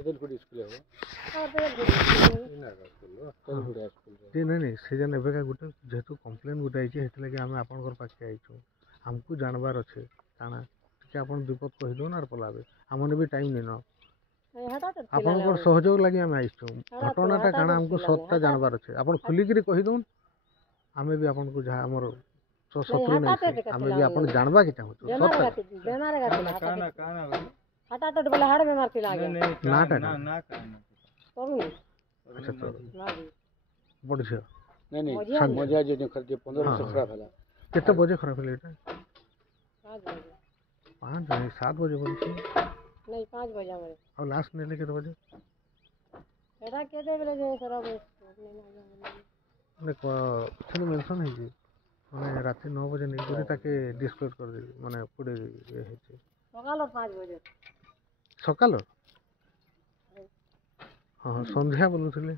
तेलकुड़ी school है नहीं से जन एबेका गोटे जेहेतु कंप्लेन गोटे आई है आम आपंकर पाखे आईचु आमको जानवर अच्छे काना टे आप विपद कहीदे ना पलाबे आमने भी टाइम नहीं न आपंकर सहयोग लगे आम आईचु घटनाटा काना आमको सत्ता जानवर अच्छे आप खुलिकी कहीदौन आम भी आपन को जहाँ आमर शत्रु नहीं आम भी आप जानवा कि चाहूँ अच्छा बड़ झील नहीं मजा जो खर्चे 15 वर्ष खराब है कितने बजे खराब है एटा 5 बजे 7 बजे बोलছি नहीं 5 बजे हमरे और लास्ट नेले कितने बजे एटा केते बेले जे खराब ने को मेंशन है जी माने रात 9 बजे नहीं पूरी ताके डिस्क्लोज कर दे माने पूरे ये है सकाल 5 बजे सकाल हाँ संध्या बोलुथिले